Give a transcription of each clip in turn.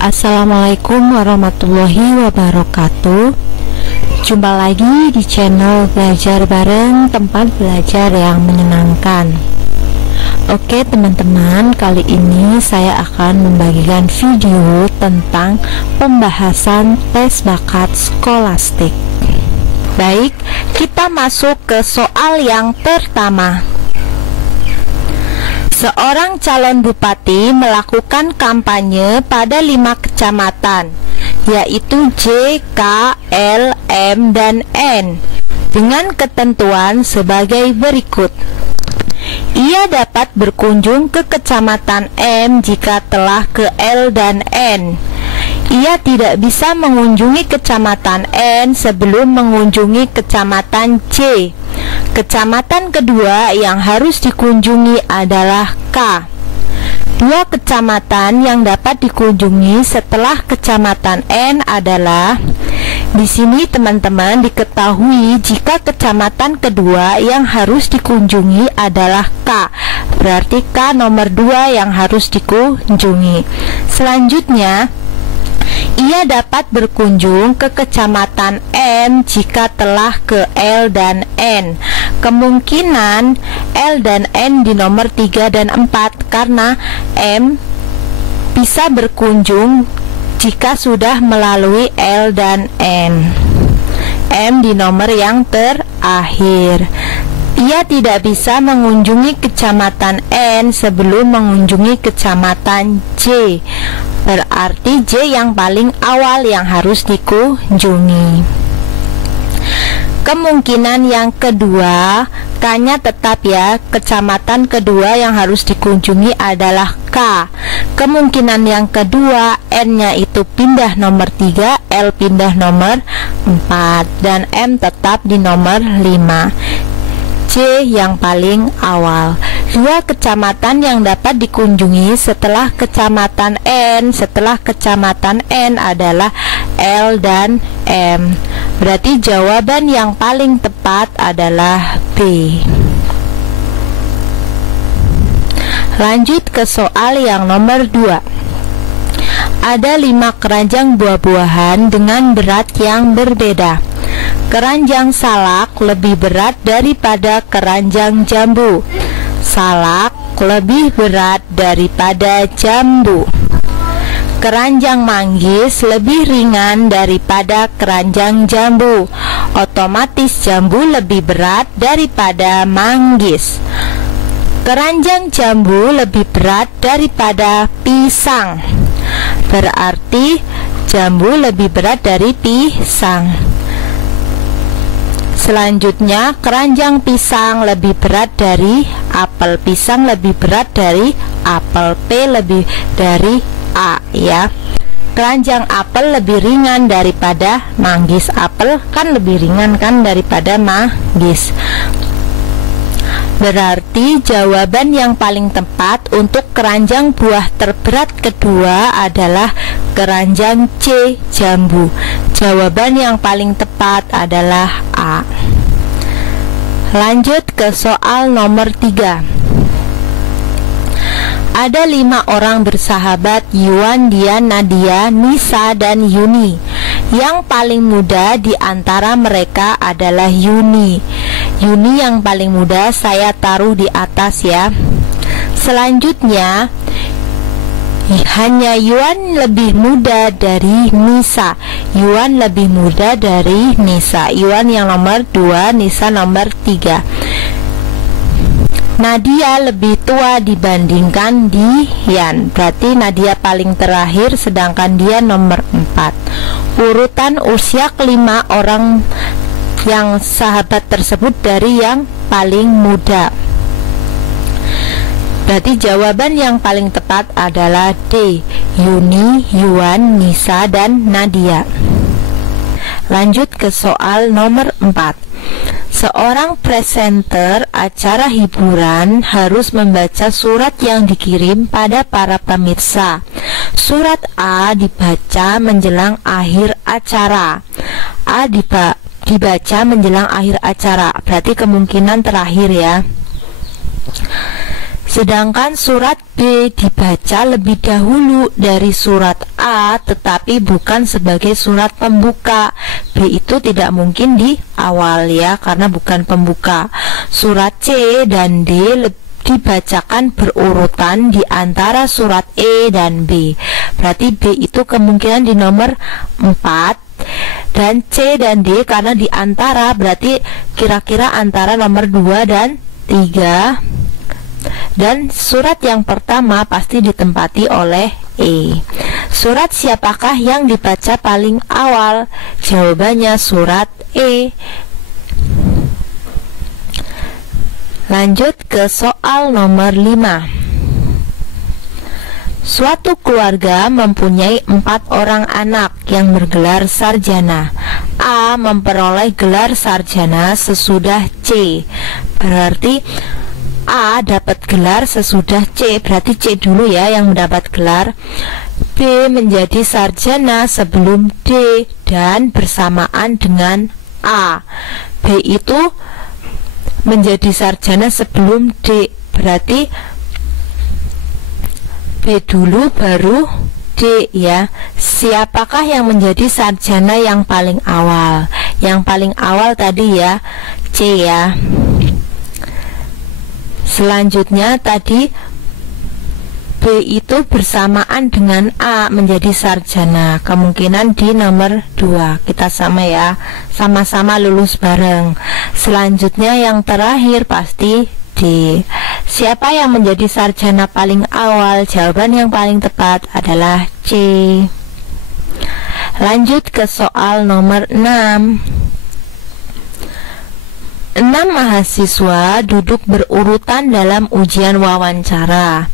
Assalamualaikum warahmatullahi wabarakatuh. Jumpa lagi di channel Belajar Bareng, tempat belajar yang menyenangkan. Oke teman-teman, kali ini saya akan membagikan video tentang pembahasan tes bakat skolastik. Baik, kita masuk ke soal yang pertama. Seorang calon bupati melakukan kampanye pada 5 kecamatan, yaitu J, K, L, M, dan N, dengan ketentuan sebagai berikut. Ia dapat berkunjung ke kecamatan M jika telah ke L dan N. Ia tidak bisa mengunjungi kecamatan N sebelum mengunjungi kecamatan J. Kecamatan kedua yang harus dikunjungi adalah K. 2 kecamatan yang dapat dikunjungi setelah kecamatan N adalah, di sini teman-teman diketahui jika kecamatan kedua yang harus dikunjungi adalah K, berarti K nomor 2 yang harus dikunjungi. Selanjutnya, ia dapat berkunjung ke kecamatan M jika telah ke L dan N. Kemungkinan L dan N di nomor 3 dan 4 karena M bisa berkunjung jika sudah melalui L dan N. M di nomor yang terakhir. Ia tidak bisa mengunjungi kecamatan N sebelum mengunjungi kecamatan J. Berarti J yang paling awal yang harus dikunjungi. Kemungkinan yang kedua, K-nya tetap ya, kecamatan kedua yang harus dikunjungi adalah K. Kemungkinan yang kedua, N-nya itu pindah nomor 3, L pindah nomor 4, dan M tetap di nomor 5. J yang paling awal. 2 kecamatan yang dapat dikunjungi setelah kecamatan N adalah L dan M. Berarti jawaban yang paling tepat adalah B. Lanjut ke soal yang nomor 2. Ada 5 keranjang buah-buahan dengan berat yang berbeda. Keranjang salak lebih berat daripada keranjang jambu. Salak lebih berat daripada jambu. Keranjang manggis lebih ringan daripada keranjang jambu. Otomatis jambu lebih berat daripada manggis. Keranjang jambu lebih berat daripada pisang. Berarti jambu lebih berat dari pisang. Selanjutnya, keranjang pisang lebih berat dari apel. Pisang lebih berat dari apel. P lebih dari A ya. Keranjang apel lebih ringan daripada manggis. Apel kan lebih ringan kan daripada manggis. Berarti jawaban yang paling tepat untuk keranjang buah terberat kedua adalah keranjang C, jambu. Jawaban yang paling tepat adalah A. Lanjut ke soal nomor 3. Ada 5 orang bersahabat, Yuan, Dian, Nadia, Nisa, dan Yuni. Yang paling muda di antara mereka adalah Yuni. Yuni yang paling muda saya taruh di atas ya. Selanjutnya, hanya Yuan lebih muda dari Nisa. Yuan lebih muda dari Nisa. Yuan yang nomor 2, Nisa nomor 3. Nadia lebih tua dibandingkan Dian. Berarti Nadia paling terakhir sedangkan Dian nomor 4. Urutan usia kelima orang yang sahabat tersebut dari yang paling muda. Berarti jawaban yang paling tepat adalah D, Yuni, Yuan, Nisa, dan Nadia. Lanjut ke soal nomor 4. Seorang presenter acara hiburan harus membaca surat yang dikirim pada para pemirsa. Surat A dibaca menjelang akhir acara. A dibaca menjelang akhir acara, berarti kemungkinan terakhir ya. Sedangkan surat B dibaca lebih dahulu dari surat A, tetapi bukan sebagai surat pembuka. B itu tidak mungkin di awal ya, karena bukan pembuka. Surat C dan D dibacakan berurutan di antara surat E dan B. Berarti B itu kemungkinan di nomor 4, dan C dan D karena di antara, berarti kira-kira antara nomor 2 dan 3. Dan surat yang pertama pasti ditempati oleh E. Surat siapakah yang dibaca paling awal? Jawabannya surat E. Lanjut ke soal nomor 5. Suatu keluarga mempunyai 4 orang anak yang bergelar sarjana. A memperoleh gelar sarjana sesudah C. Berarti A dapat gelar sesudah C, berarti C dulu ya yang mendapat gelar. B menjadi sarjana sebelum D dan bersamaan dengan A. B itu menjadi sarjana sebelum D, berarti B dulu baru D ya. Siapakah yang menjadi sarjana yang paling awal? Yang paling awal tadi ya C ya. Selanjutnya tadi B itu bersamaan dengan A menjadi sarjana, kemungkinan di nomor 2. Kita sama ya, sama-sama lulus bareng. Selanjutnya yang terakhir pasti D. Siapa yang menjadi sarjana paling awal? Jawaban yang paling tepat adalah C. Lanjut ke soal nomor 6. 6 mahasiswa duduk berurutan dalam ujian wawancara.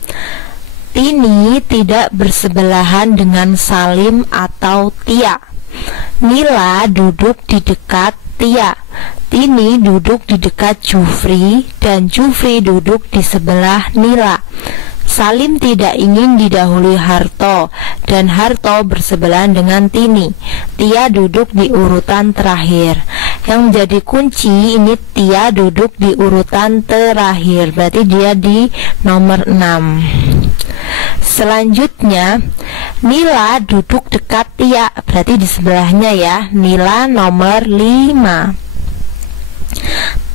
Tini tidak bersebelahan dengan Salim atau Tia. Nila duduk di dekat Tia. Tini duduk di dekat Jufri dan Jufri duduk di sebelah Nila. Salim tidak ingin didahului Harto dan Harto bersebelahan dengan Tini. Tia duduk di urutan terakhir. Yang menjadi kunci ini Tia duduk di urutan terakhir, berarti dia di nomor 6. Selanjutnya Nila duduk dekat Tia, berarti di sebelahnya ya. Nila nomor 5.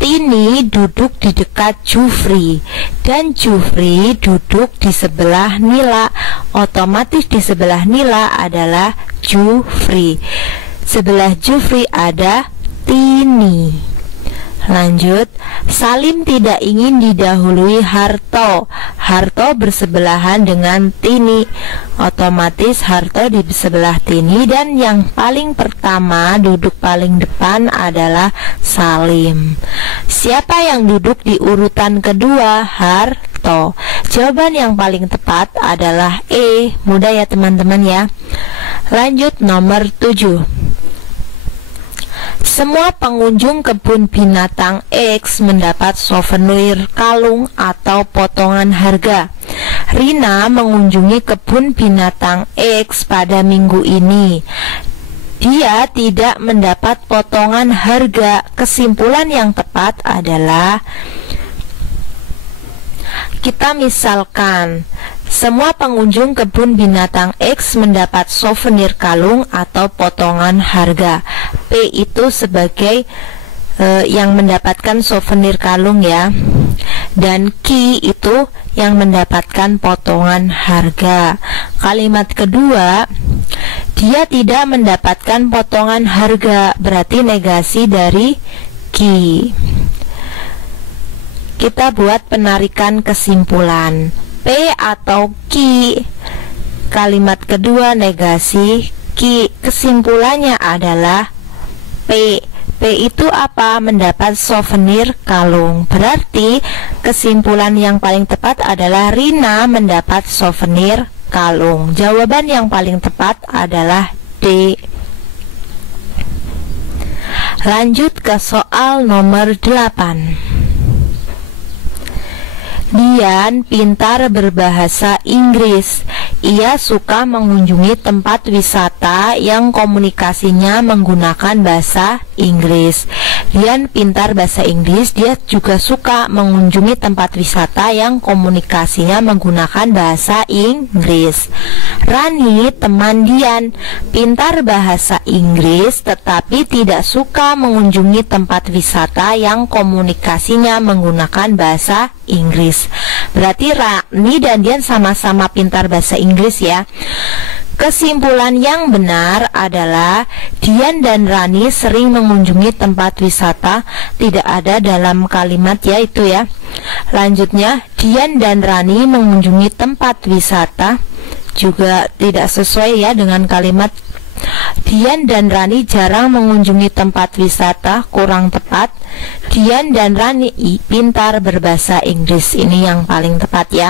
Tini duduk di dekat Jufri dan Jufri duduk di sebelah Nila. Otomatis di sebelah Nila adalah Jufri. Sebelah Jufri ada Tini. Lanjut, Salim tidak ingin didahului Harto. Harto bersebelahan dengan Tini. Otomatis Harto di sebelah Tini, dan yang paling pertama duduk paling depan adalah Salim. Siapa yang duduk di urutan kedua? Harto. Jawaban yang paling tepat adalah E. Mudah ya teman-teman ya. Lanjut nomor 7. Semua pengunjung kebun binatang X mendapat souvenir kalung atau potongan harga. Rina mengunjungi kebun binatang X pada minggu ini. Dia tidak mendapat potongan harga. Kesimpulan yang tepat adalah, kita misalkan semua pengunjung kebun binatang X mendapat souvenir kalung atau potongan harga. P itu sebagai yang mendapatkan souvenir kalung ya, dan Q itu yang mendapatkan potongan harga. Kalimat kedua, dia tidak mendapatkan potongan harga, berarti negasi dari Q. Kita buat penarikan kesimpulan. P atau Q, kalimat kedua negasi Q. Kesimpulannya adalah P. P itu apa? Mendapat souvenir kalung. Berarti kesimpulan yang paling tepat adalah Rina mendapat souvenir kalung. Jawaban yang paling tepat adalah D. Lanjut ke soal nomor 8. Dian pintar berbahasa Inggris. Ia suka mengunjungi tempat wisata yang komunikasinya menggunakan bahasa Inggris. Dian pintar bahasa Inggris, dia juga suka mengunjungi tempat wisata yang komunikasinya menggunakan bahasa Inggris. Rani, teman Dian, pintar bahasa Inggris tetapi tidak suka mengunjungi tempat wisata yang komunikasinya menggunakan bahasa Inggris. Berarti Rani dan Dian sama-sama pintar bahasa Inggris ya. Kesimpulan yang benar adalah Dian dan Rani sering mengunjungi tempat wisata, tidak ada dalam kalimat ya itu ya. Lanjutnya, Dian dan Rani mengunjungi tempat wisata juga tidak sesuai ya dengan kalimat. Dian dan Rani jarang mengunjungi tempat wisata, kurang tepat. Dian dan Rani pintar berbahasa Inggris, ini yang paling tepat ya.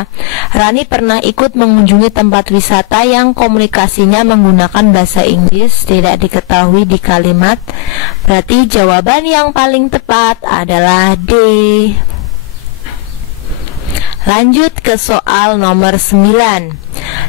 Rani pernah ikut mengunjungi tempat wisata yang komunikasinya menggunakan bahasa Inggris, tidak diketahui di kalimat. Berarti jawaban yang paling tepat adalah D. Lanjut ke soal nomor 9.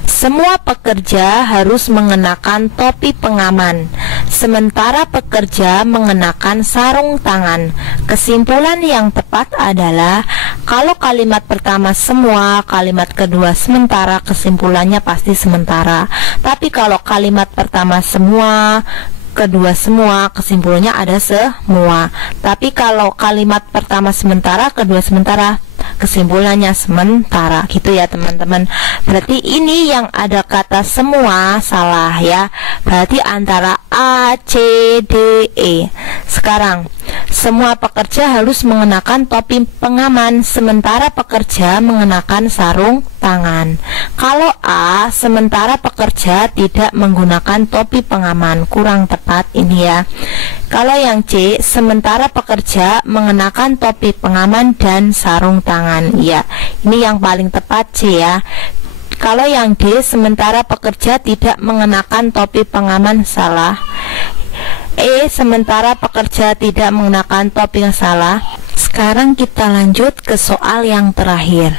Semua pekerja harus mengenakan topi pengaman, sementara pekerja mengenakan sarung tangan. Kesimpulan yang tepat adalah kalau kalimat pertama semua, kalimat kedua sementara, kesimpulannya pasti sementara. Tapi kalau kalimat pertama semua, kedua semua, kesimpulannya ada semua. Tapi kalau kalimat pertama sementara, kedua sementara, kesimpulannya sementara, gitu ya teman-teman. Berarti ini yang ada kata semua salah ya. Berarti antara A, C, D, E. Sekarang, semua pekerja harus mengenakan topi pengaman, sementara pekerja mengenakan sarung tangan. Kalau A, sementara pekerja tidak menggunakan topi pengaman, kurang tepat ini ya. Kalau yang C, sementara pekerja mengenakan topi pengaman dan sarung tangan. Ya, ini yang paling tepat C ya. Kalau yang D, sementara pekerja tidak mengenakan topi pengaman, salah. E, sementara pekerja tidak mengenakan topi, yang salah. Sekarang kita lanjut ke soal yang terakhir.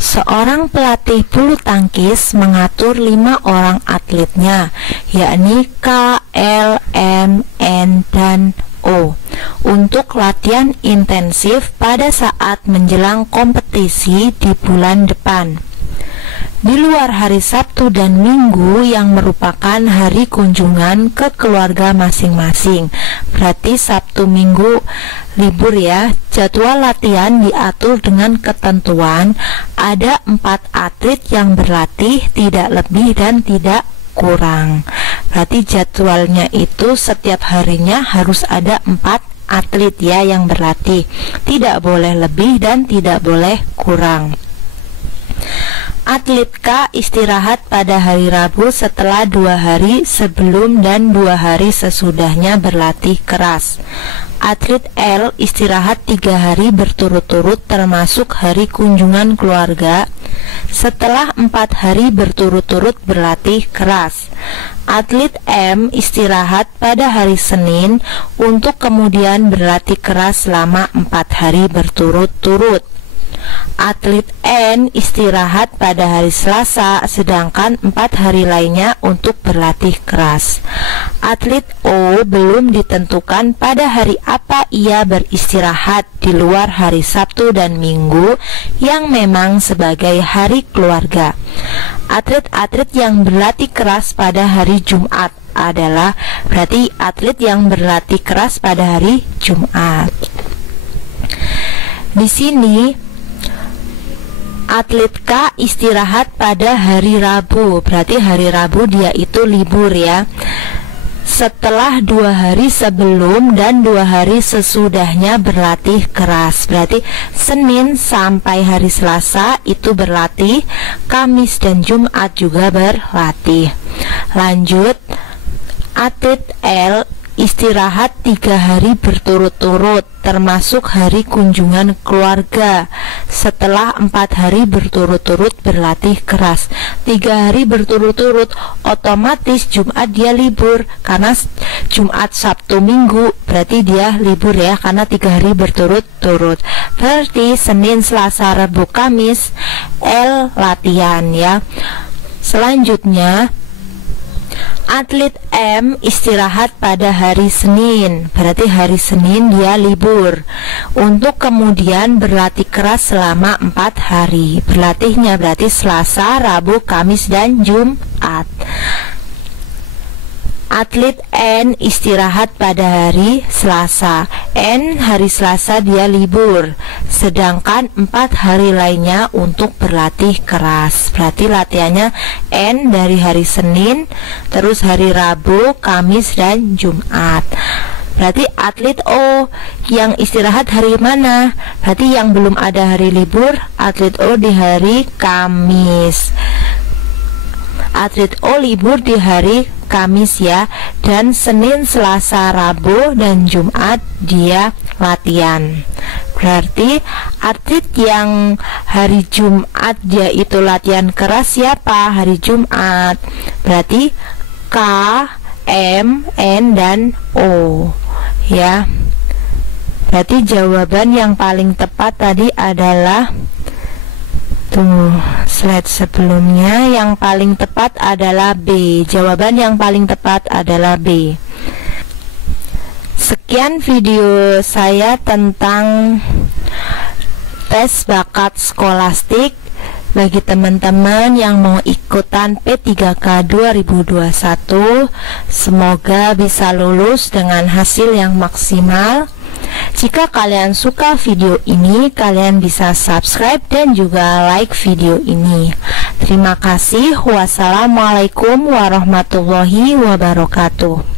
Seorang pelatih bulu tangkis mengatur 5 orang atletnya, yakni K, L, M, N, dan O, untuk latihan intensif pada saat menjelang kompetisi di bulan depan. Di luar hari Sabtu dan Minggu yang merupakan hari kunjungan ke keluarga masing-masing. Berarti Sabtu Minggu libur ya. Jadwal latihan diatur dengan ketentuan ada 4 atlet yang berlatih, tidak lebih dan tidak kurang. Berarti jadwalnya itu setiap harinya harus ada 4 atlet ya yang berlatih, tidak boleh lebih dan tidak boleh kurang. Atlet K istirahat pada hari Rabu setelah 2 hari sebelum dan 2 hari sesudahnya berlatih keras. Atlet L istirahat 3 hari berturut-turut termasuk hari kunjungan keluarga setelah 4 hari berturut-turut berlatih keras. Atlet M istirahat pada hari Senin untuk kemudian berlatih keras selama 4 hari berturut-turut. Atlet N istirahat pada hari Selasa, sedangkan 4 hari lainnya untuk berlatih keras. Atlet O belum ditentukan pada hari apa ia beristirahat di luar hari Sabtu dan Minggu yang memang sebagai hari keluarga. Atlet-atlet yang berlatih keras pada hari Jumat adalah berarti atlet yang berlatih keras pada hari Jumat. Di sini atlet K istirahat pada hari Rabu, berarti hari Rabu dia itu libur ya. Setelah 2 hari sebelum dan 2 hari sesudahnya berlatih keras. Berarti Senin sampai hari Selasa itu berlatih, Kamis dan Jumat juga berlatih. Lanjut, atlet L istirahat 3 hari berturut-turut termasuk hari kunjungan keluarga setelah 4 hari berturut-turut berlatih keras. 3 hari berturut-turut otomatis Jumat dia libur, karena Jumat, Sabtu, Minggu berarti dia libur ya, karena 3 hari berturut-turut. Berarti Senin, Selasa, Rabu, Kamis L latihan ya. Selanjutnya Atlet M istirahat pada hari Senin, berarti hari Senin dia libur, untuk kemudian berlatih keras selama 4 hari. Berlatihnya berarti Selasa, Rabu, Kamis, dan Jumat. Atlet N istirahat pada hari Selasa. N hari Selasa dia libur, sedangkan 4 hari lainnya untuk berlatih keras. Berarti latihannya N dari hari Senin, terus hari Rabu, Kamis, dan Jumat. Berarti atlet O yang istirahat hari mana? Berarti yang belum ada hari libur, atlet O di hari Kamis. Atlet O libur di hari Kamis ya, dan Senin, Selasa, Rabu, dan Jumat dia latihan. Berarti atlet yang hari Jumat dia itu latihan keras siapa? Hari Jumat. Berarti K, M, N, dan O ya. Berarti jawaban yang paling tepat tadi adalah slide sebelumnya, yang paling tepat adalah B. Jawaban yang paling tepat adalah B. Sekian video saya tentang tes bakat skolastik bagi teman-teman yang mau ikutan P3K 2021. Semoga bisa lulus dengan hasil yang maksimal. Jika kalian suka video ini, kalian bisa subscribe dan juga like video ini. Terima kasih. Wassalamualaikum warahmatullahi wabarakatuh.